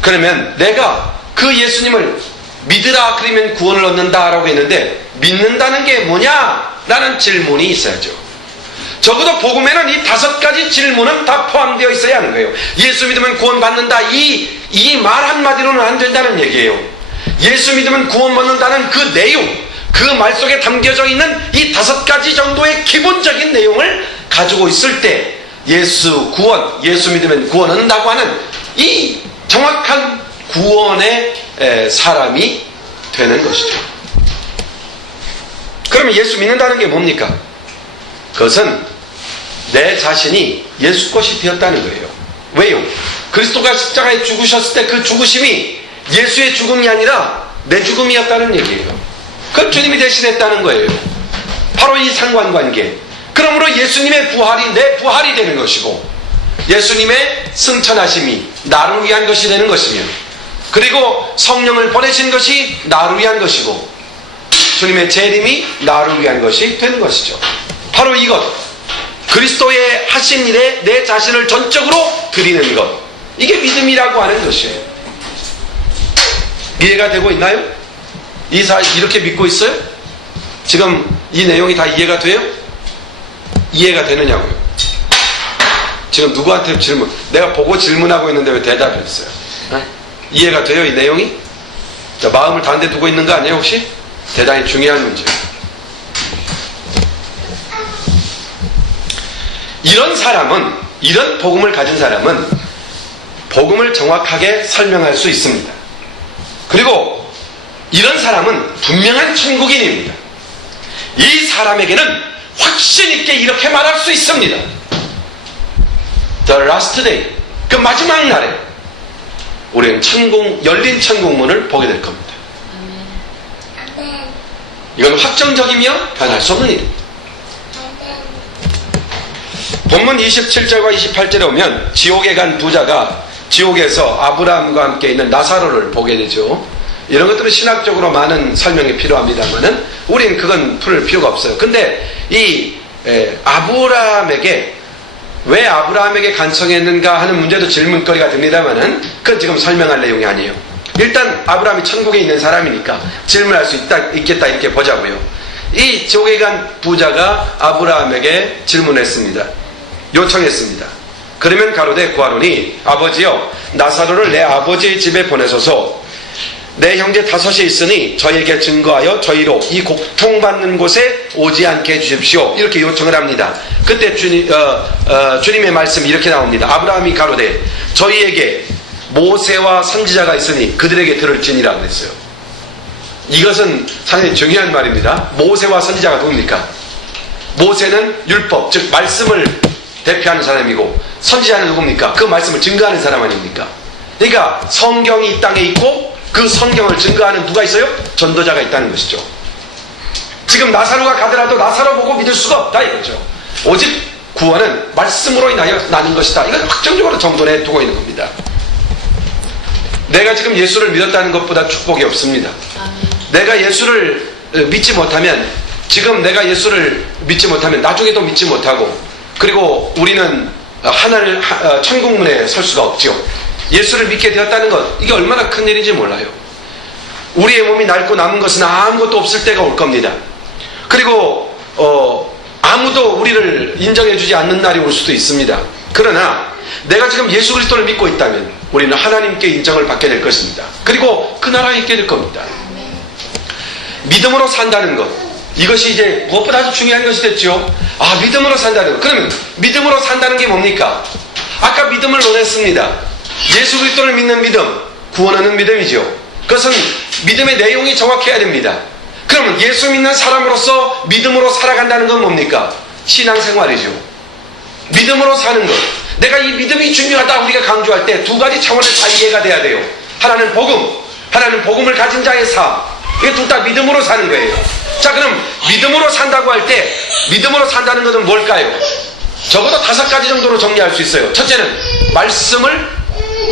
그러면 내가 그 예수님을 믿으라 그러면 구원을 얻는다라고 했는데 믿는다는 게 뭐냐? 라는 질문이 있어야죠. 적어도 복음에는 이 5가지 질문은 다 포함되어 있어야 하는 거예요. 예수 믿으면 구원받는다, 이 말 한마디로는 안 된다는 얘기예요. 예수 믿으면 구원받는다는 그 내용, 그 말 속에 담겨져 있는 이 5가지 정도의 기본적인 내용을 가지고 있을 때 예수 믿으면 구원 얻는다고 하는 이 정확한 구원의 사람이 되는 것이죠. 그러면 예수 믿는다는 게 뭡니까? 그것은 내 자신이 예수 것이 되었다는 거예요. 왜요? 그리스도가 십자가에 죽으셨을 때 그 죽으심이 예수의 죽음이 아니라 내 죽음이었다는 얘기예요. 그 주님이 대신했다는 거예요. 바로 이 상관관계. 그러므로 예수님의 부활이 내 부활이 되는 것이고, 예수님의 승천하심이 나를 위한 것이 되는 것이며, 그리고 성령을 보내신 것이 나를 위한 것이고, 주님의 재림이 나를 위한 것이 되는 것이죠. 바로 이것, 그리스도의 하신 일에 내 자신을 전적으로 드리는 것, 이게 믿음이라고 하는 것이에요. 이해가 되고 있나요? 이렇게 믿고 있어요? 지금 이 내용이 다 이해가 돼요? 이해가 되느냐고요? 지금 누구한테 내가 보고 질문하고 있는데 왜 대답을 했어요? 이해가 돼요, 이 내용이? 자, 마음을 다른 데 두고 있는 거 아니에요, 혹시? 대단히 중요한 문제예요. 이런 복음을 가진 사람은 복음을 정확하게 설명할 수 있습니다. 그리고 이런 사람은 분명한 천국인입니다. 이 사람에게는 확신 있게 이렇게 말할 수 있습니다. The last day, 그 마지막 날에 우리는 열린 천국문을 보게 될 겁니다. 이건 확정적이며 변할 수 없는 일입니다. 본문 27절과 28절에 오면 지옥에 간 부자가 지옥에서 아브라함과 함께 있는 나사로를 보게 되죠. 이런 것들은 신학적으로 많은 설명이 필요합니다만은 우리는 그건 풀 필요가 없어요. 근데 이 아브라함에게 왜 아브라함에게 간청했는가 하는 문제도 질문거리가 됩니다만은 그건 지금 설명할 내용이 아니에요. 일단 아브라함이 천국에 있는 사람이니까 질문할 수 있겠다 이렇게 보자고요. 이 지옥에 간 부자가 아브라함에게 질문했습니다. 요청했습니다. 그러면 가로되 구하노니 아버지여 나사로를 내 아버지의 집에 보내소서. 내 형제 5이 있으니 저에게 증거하여 저희로 이 고통받는 곳에 오지 않게 해주십시오. 이렇게 요청을 합니다. 그때 주님의 말씀이 이렇게 나옵니다. 아브라함이 가로되 저희에게 모세와 선지자가 있으니 그들에게 들을지니라 그랬어요. 이것은 상당히 중요한 말입니다. 모세와 선지자가 누굽니까? 모세는 율법, 즉 말씀을 대표하는 사람이고, 선지자는 누굽니까? 그 말씀을 증거하는 사람 아닙니까? 그러니까 성경이 이 땅에 있고 그 성경을 증거하는 누가 있어요? 전도자가 있다는 것이죠. 지금 나사로가 가더라도 나사로 보고 믿을 수가 없다 이거죠. 오직 구원은 말씀으로 인하여 나는 것이다. 이건 확정적으로 정돈해 두고 있는 겁니다. 내가 지금 예수를 믿었다는 것보다 축복이 없습니다. 내가 예수를 믿지 못하면, 지금 내가 예수를 믿지 못하면 나중에도 믿지 못하고, 그리고 우리는 천국문에 설 수가 없죠. 예수를 믿게 되었다는 것, 이게 얼마나 큰 일인지 몰라요. 우리의 몸이 낡고 남은 것은 아무것도 없을 때가 올 겁니다. 그리고 아무도 우리를 인정해주지 않는 날이 올 수도 있습니다. 그러나 내가 지금 예수 그리스도를 믿고 있다면 우리는 하나님께 인정을 받게 될 것입니다. 그리고 그 나라에 있게 될 겁니다. 믿음으로 산다는 것, 이것이 이제 무엇보다 아주 중요한 것이 됐죠. 믿음으로 산다는 것. 그러면 믿음으로 산다는 게 뭡니까? 아까 믿음을 논했습니다. 예수 그리스도를 믿는 믿음, 구원하는 믿음이죠. 그것은 믿음의 내용이 정확해야 됩니다. 그러면 예수 믿는 사람으로서 믿음으로 살아간다는 건 뭡니까? 신앙생활이죠. 믿음으로 사는 것. 내가 이 믿음이 중요하다 우리가 강조할 때 2가지 차원을 다 이해가 돼야 돼요. 하나는 복음, 하나는 복음을 가진 자의 삶. 이게 둘 다 믿음으로 사는 거예요. 자, 그럼 믿음으로 산다고 할 때 믿음으로 산다는 것은 뭘까요? 적어도 5가지 정도로 정리할 수 있어요. 첫째는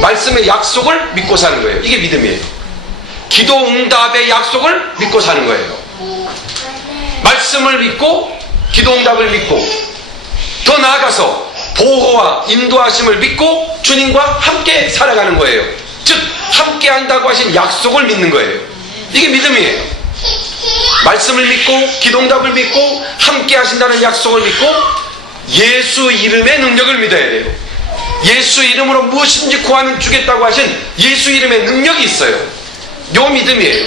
말씀의 약속을 믿고 사는 거예요. 이게 믿음이에요. 기도 응답의 약속을 믿고 사는 거예요. 말씀을 믿고 기도 응답을 믿고, 더 나아가서 보호와 인도하심을 믿고 주님과 함께 살아가는 거예요. 즉 함께 한다고 하신 약속을 믿는 거예요. 이게 믿음이에요. 말씀을 믿고 기도 응답을 믿고 함께 하신다는 약속을 믿고 예수 이름의 능력을 믿어야 돼요. 예수 이름으로 무엇인지 구하면 주겠다고 하신 예수 이름의 능력이 있어요. 요 믿음이에요.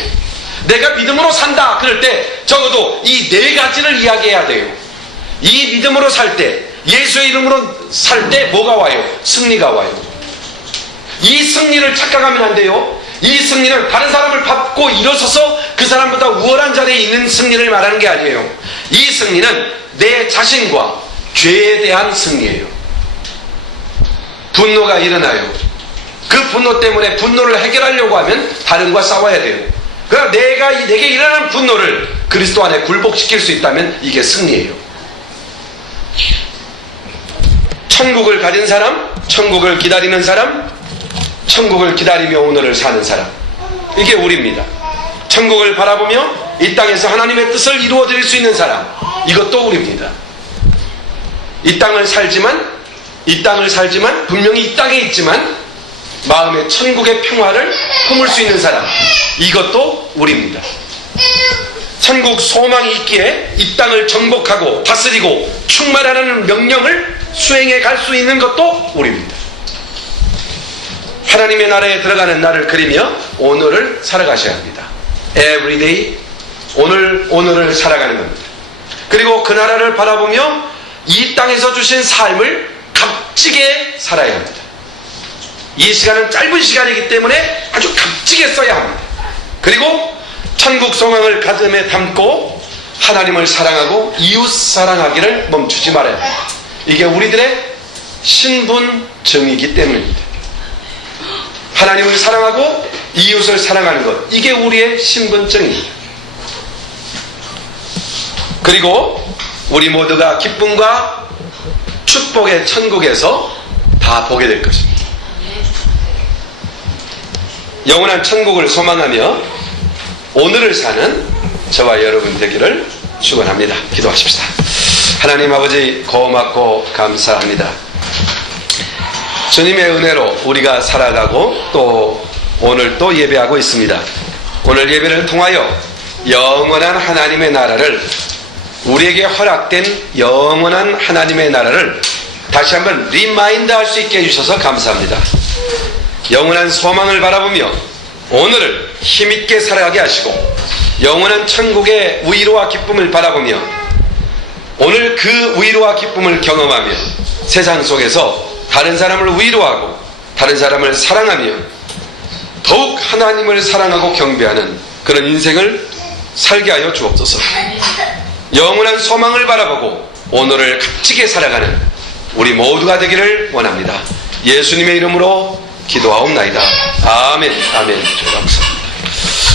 내가 믿음으로 산다 그럴 때 적어도 이 네 가지를 이야기해야 돼요. 이 믿음으로 살 때, 예수의 이름으로 살 때 뭐가 와요? 승리가 와요. 이 승리를 착각하면 안 돼요. 이 승리는 다른 사람을 밟고 일어서서 그 사람보다 우월한 자리에 있는 승리를 말하는 게 아니에요. 이 승리는 내 자신과 죄에 대한 승리예요. 분노가 일어나요. 그 분노 때문에 분노를 해결하려고 하면 다른과 싸워야 돼요. 그러나 내게 일어나는 분노를 그리스도 안에 굴복시킬 수 있다면 이게 승리예요. 천국을 가진 사람, 천국을 기다리는 사람, 천국을 기다리며 오늘을 사는 사람, 이게 우리입니다. 천국을 바라보며 이 땅에서 하나님의 뜻을 이루어 드릴 수 있는 사람, 이것도 우리입니다. 이 땅을 살지만 분명히 이 땅에 있지만 마음의 천국의 평화를 품을 수 있는 사람, 이것도 우리입니다. 천국 소망이 있기에 이 땅을 정복하고 다스리고 충만하라는 명령을 수행해 갈 수 있는 것도 우리입니다. 하나님의 나라에 들어가는 날을 그리며 오늘을 살아가셔야 합니다. Everyday, 오늘을 살아가는 겁니다. 그리고 그 나라를 바라보며 이 땅에서 주신 삶을 값지게 살아야 합니다. 이 시간은 짧은 시간이기 때문에 아주 값지게 써야 합니다. 그리고 천국 소망을 가슴에 담고 하나님을 사랑하고 이웃 사랑하기를 멈추지 말아야 합니다. 이게 우리들의 신분증이기 때문입니다. 하나님을 사랑하고 이웃을 사랑하는 것, 이게 우리의 신분증입니다. 그리고 우리 모두가 기쁨과 축복의 천국에서 다 보게 될 것입니다. 영원한 천국을 소망하며 오늘을 사는 저와 여러분 되기를 축원합니다. 기도하십시다. 하나님 아버지, 고맙고 감사합니다. 주님의 은혜로 우리가 살아가고 또 오늘 또 예배하고 있습니다. 오늘 예배를 통하여 영원한 하나님의 나라를, 우리에게 허락된 영원한 하나님의 나라를 다시 한번 리마인드 할 수 있게 해주셔서 감사합니다. 영원한 소망을 바라보며 오늘을 힘있게 살아가게 하시고 영원한 천국의 위로와 기쁨을 바라보며 오늘 그 위로와 기쁨을 경험하며 세상 속에서 다른 사람을 위로하고 다른 사람을 사랑하며 더욱 하나님을 사랑하고 경배하는 그런 인생을 살게 하여 주옵소서. 영원한 소망을 바라보고 오늘을 값지게 살아가는 우리 모두가 되기를 원합니다. 예수님의 이름으로 기도하옵나이다. 아멘. 아멘. 감사합니다.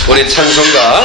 우리 찬송가